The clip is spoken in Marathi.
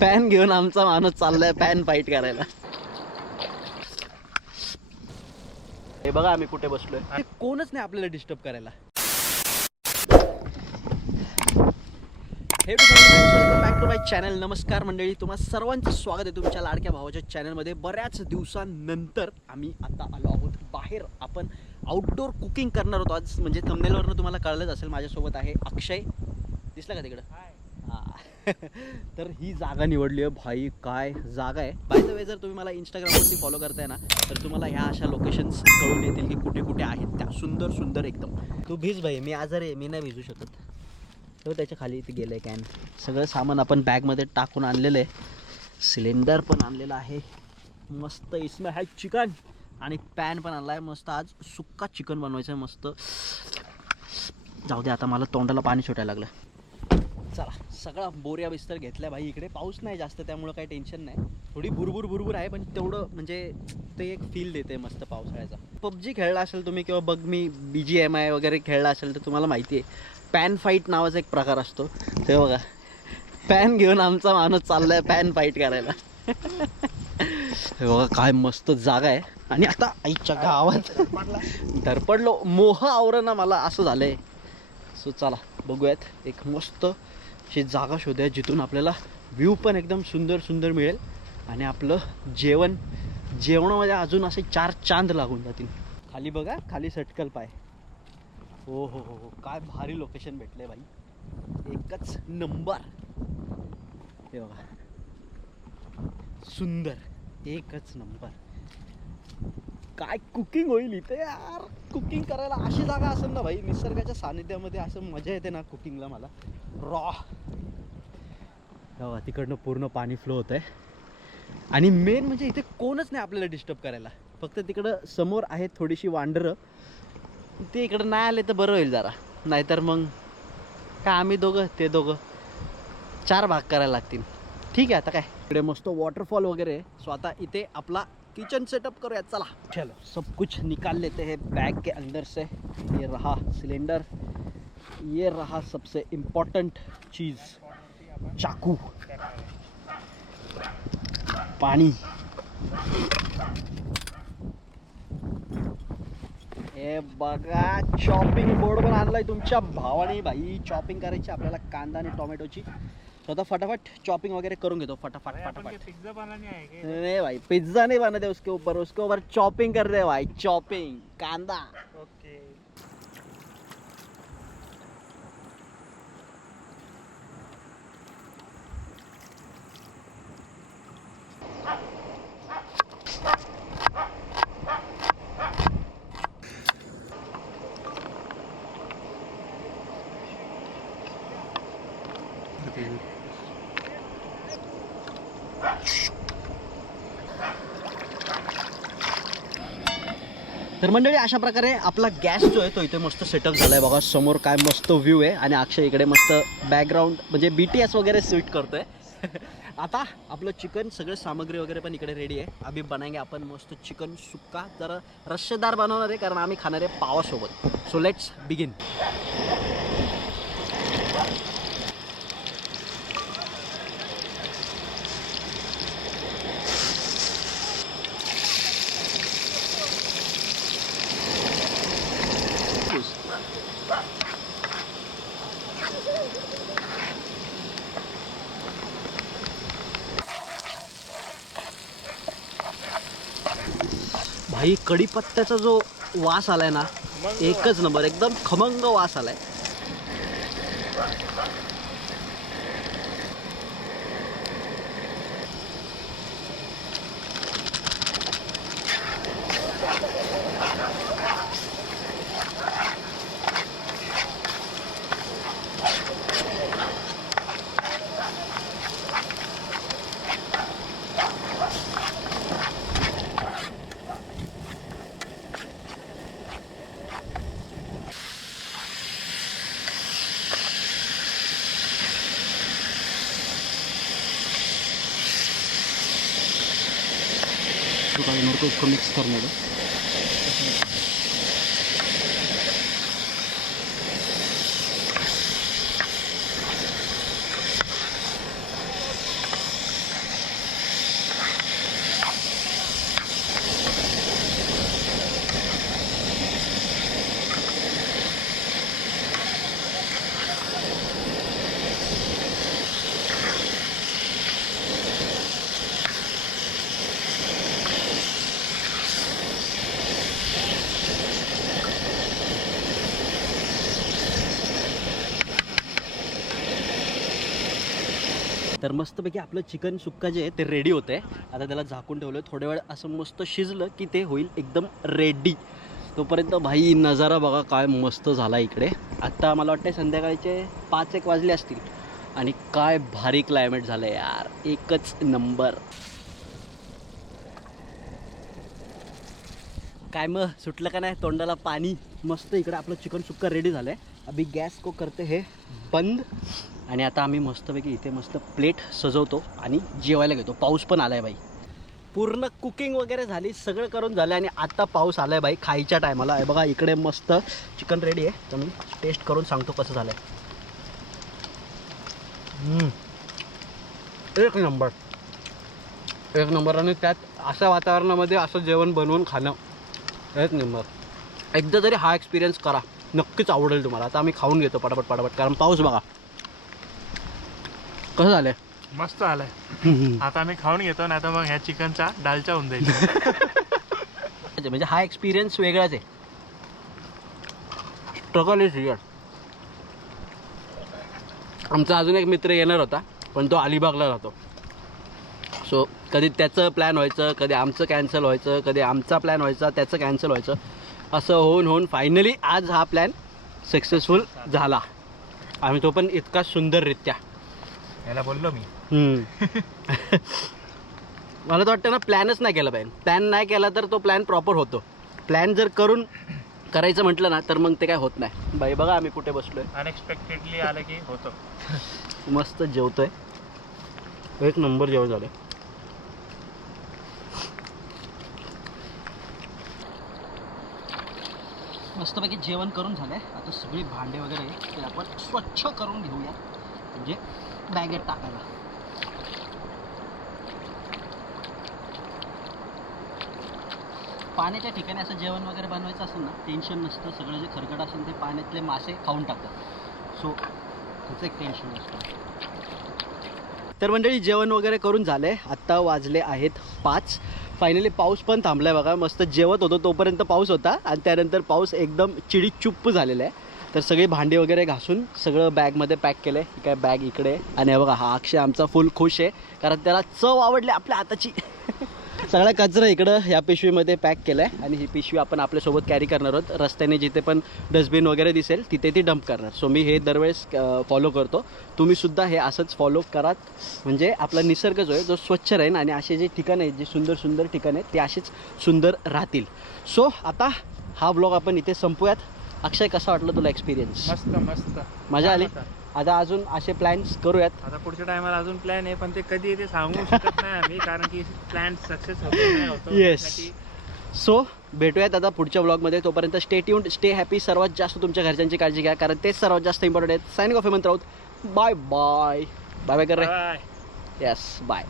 पॅन घेऊन आमचा माणूस चाललाय पॅन फाईट करायला. हे बघा आम्ही कुठे बसलोय, कोणच नाही आपल्याला डिस्टर्ब करायला. Hey welcome back to my channel. नमस्कार मंडळी, तुम्हा सर्वांचं स्वागत आहे तुमच्या लाडक्या भावाच्या चॅनलमध्ये. बऱ्याच दिवसांनंतर आम्ही आता आलो आहोत बाहेर. आपण आउटडोर कुकिंग करणार होतो आज. म्हणजे थंबनेलवरनं तुम्हाला कळलंच असेल, माझ्यासोबत आहे अक्षय. दिसला का तिकडं? हां. तर ही जागा निवडली आहे भाई. काय जागा आहे. बाय द वे, जर तुम्ही मला इंस्टाग्रामवरती फॉलो करताय ना, तर तुम्हाला ह्या अशा लोकेशन्स कळून येतील की कुठे कुठे आहेत त्या. सुंदर सुंदर एकदम. तू भिज भाई, मी आजारी आहे, मी नाही भिजू शकत. तो त्याच्या खाली इथे गेलं आहे कॅन. सगळं सामान आपण बॅगमध्ये टाकून आणलेलं आहे. सिलेंडर पण आणलेलं आहे मस्त. इसमें है चिकन आणि पॅन पण आणला आहे मस्त. आज सुक्का चिकन बनवायचं आहे मस्त. जाऊ दे आता, मला तोंडाला पाणी सुटायला लागलं. चला, सगळा बोऱ्या बिस्तर घेतल्या भाई. इकडे पाऊस नाही जास्त, त्यामुळं काही टेन्शन नाही. थोडी भुरभुर आहे, पण तेवढं म्हणजे ते एक फील देते मस्त पावसाळ्याचा. पबजी खेळला असेल तुम्ही किंवा बघ मी BGMI वगैरे खेळला असेल तर तुम्हाला माहिती आहे, पॅन फाईट नावाचा एक प्रकार असतो. ते बघा, पॅन घेऊन आमचा माणूस चाललाय पॅन फाईट करायला. हे बघा काय मस्त जागा आहे. आणि आता आईच्या गावात धरपडलो, मोह आवरणा मला असं झालंय. सो चला बघूयात एक मस्त अशी जागा शोधूया जिथून आपल्याला व्ह्यू पण एकदम सुंदर सुंदर मिळेल आणि आपलं जेवणामध्ये अजून असे 4 चांद लागून जातील. खाली बघा, खाली सटकल पाय. हो हो हो हो, काय भारी लोकेशन भेटलंय भाई. एकच नंबर. हे बघा, सुंदर, एकच नंबर. काय कुकिंग होईल इथे यार. कुकिंग करायला अशी जागा असेल ना भाई, निसर्गाच्या सानिध्यामध्ये, असं मजा येते ना कुकिंगला मला. रॉ बघा, तिकडनं पूर्ण पाणी फ्लो होत आहे. आणि मेन म्हणजे इथे कोणच नाही आपल्याला डिस्टर्ब करायला. फक्त तिकडं समोर आहेत थोडीशी वांढरं. ते इकडं नाही आले तर बरं होईल जरा. नाहीतर मग काय आम्ही दोघं ते दोघं 4 भाग करायला लागतील. ठीक आहे, आता काय इकडे मस्त वॉटरफॉल वगैरे आहे. सो आता इथे आपला किचन सेटअप करूया. चला चलो, सब कुछ निकाल लेते हैं बैग के अंदर से. ये रहा सिलेंडर, ये रहा सबसे इम्पोर्टेंट चीज़, चाकू, पाणी. हे बघा, चॉपिंग बोर्ड पण आणलाय तुमच्या भावाने भाई. चॉपिंग करायची आपल्याला कांदा आणि टोमॅटोची. स्वतः फटाफट चॉपिंग वगैरह करूँ तो फटाफट फटाफट. पिज्जा बनाने आएंगे? नहीं भाई, पिज्जा नहीं बना दे उसके ऊपर चॉपिंग कर रहे भाई. चॉपिंग कांदा. ओके. तर मंडळी, अशा प्रकारे आपला गॅस जो आहे तो इथे मस्त सेटअप झालाय. बघा समोर काय मस्त व्ह्यू आहे. आणि अक्षय इकडे मस्त बॅकग्राऊंड म्हणजे BTS वगैरे शूट करतोय. आता आपलं चिकन, सगळं सामग्री वगैरे पण इकडे रेडी आहे. अभी बनाएंगे आपण मस्त चिकन सुक्का. जरा रश्शेदार बनवणार आहे कारण आम्ही खाणार आहे पावासोबत. So let's begin. भाई, कढीपत्त्याचा जो वास आलाय ना, एकच नंबर, एकदम खमंग वास आलाय. मेरे को इसको मिक्स करने दो. तर मस्तपैकी आपलं चिकन सुक्का जे आहे ते रेडी होतं आहे. आता त्याला झाकून ठेवलं, थोड्या वेळ असं मस्त शिजलं की ते होईल एकदम रेडी. तोपर्यंत भाई नजारा बघा काय मस्त झाला इकडे. आत्ता मला वाटतं संध्याकाळचे 5-1 वाजले असतील आणि काय भारी क्लायमेट झालं यार, एकच नंबर. काय मग सुटलं का नाही तोंडाला पाणी. मस्त इकडे आपलं चिकन सुक्का रेडी झालं आहे. अभी गॅस को करते हे बंद आणि आता आम्ही मस्तपैकी इथे मस्त प्लेट सजवतो आणि जेवायला घेतो. पाऊस पण आला आहे बाई. पूर्ण कुकिंग वगैरे झाली, सगळं करून झालं आणि आता पाऊस आला आहे बाई खायच्या टायमाला. आहे बघा इकडे मस्त चिकन रेडी आहे. तर मी टेस्ट करून सांगतो कसं झालं आहे. एक नंबर, एक नंबर. आणि त्यात अशा वातावरणामध्ये असं जेवण बनवून खाणं एक नंबर. एकदा तरी हा एक्सपिरियन्स करा, नक्कीच आवडेल तुम्हाला. आता आम्ही खाऊन घेतो पटापट पटापट, कारण पाऊस बघा कसं झालं आहे. मस्त आलाय. आता आम्ही खाऊन घेतो, नाही तर मग ह्या चिकनचा डालचा होऊन जाईल. म्हणजे हा एक्सपिरियन्स वेगळाच आहे. Struggle is real. आमचा अजून एक मित्र येणार होता पण तो अलिबागला राहतो. सो कधी त्याचं प्लॅन व्हायचं, कधी आमचं कॅन्सल व्हायचं, कधी आमचा प्लॅन व्हायचा त्याचं कॅन्सल व्हायचं. असं होऊन होऊन फायनली आज हा प्लॅन सक्सेसफुल झाला आणि तो पण इतका सुंदररित्या. याला बोललो मी. मला तर वाटतं ना प्लॅनच नाही केला पाहिजे. प्लॅन नाही केला तर तो प्लॅन प्रॉपर होतो. प्लॅन जर करून करायचं म्हटलं ना तर मग ते काय होत नाही. बाई बघा आम्ही कुठे बसलो आहे. अनएक्सपेक्टेडली आलं की होतं. मस्त जेवतोय, एक नंबर जेवण झालं. मस्तपैकी जेवण करून झालं आहे. आता सगळी भांडे वगैरे ते आपण स्वच्छ करून घेऊया, म्हणजे बॅगेत टाकायला. पाण्याच्या ठिकाणी असं जेवण वगैरे बनवायचं असेल ना टेन्शन नसतं. सगळं जे खरकट असेल ते पाण्यातले मासे खाऊन टाकतात. सो त्याचं एक टेन्शन नसतं. तर मंडळी जेवण वगैरे करून झालं आहे. आत्ता वाजले आहेत 5. फायनली पाऊस पण थांबला आहे बघा. मस्त जेवत होतो तोपर्यंत पाऊस होता आणि त्यानंतर पाऊस एकदम चिडीचुप्प झालेला आहे. तर सगळी भांडी वगैरे घासून सगळं बॅगमध्ये पॅक केलं आहे. काय बॅग इकडे आणि हे बघा हा अक्षय आमचा फुल खुश आहे कारण त्याला चव आवडली आपल्या हाताची. सगळा कचरा इकडं या पिशवीमध्ये पॅक केला आहे आणि ही पिशवी आपण आपल्यासोबत कॅरी करणार आहोत. रस्त्याने जिथे पण डस्टबिन वगैरे दिसेल तिथे ती डंप करणार. सो मी हे दरवेळेस फॉलो करतो. तुम्हीसुद्धा हे असंच फॉलो करात, म्हणजे आपला निसर्ग जो आहे जो स्वच्छ राहील आणि असे जे ठिकाणं आहेत, जे सुंदर सुंदर ठिकाणं आहेत ते असेच सुंदर राहतील. सो आता हा ब्लॉग आपण इथे संपूयात. अक्षय कसा वाटलं तुला एक्सपिरियन्स? मस्त मस्त मजा आली. आता अजून असे प्लॅन्स करूयात. आता पुढच्या टायमाला अजून प्लॅन आहे पण ते कधी येते सांगू शकत नाही आम्ही, कारण की प्लॅन सक्सेस नाही होतो. येस. सो भेटूयात आता पुढच्या ब्लॉगमध्ये. तोपर्यंत स्टे ट्यून्ड, स्टे हॅपी. सर्वात जास्त तुमच्या घरच्यांची काळजी घ्या कारण तेच सर्वात जास्त इम्पॉर्टंट आहेत. Signing off Hemant Raut. Bye bye. Bye bye कर रे. बाय. Yes bye.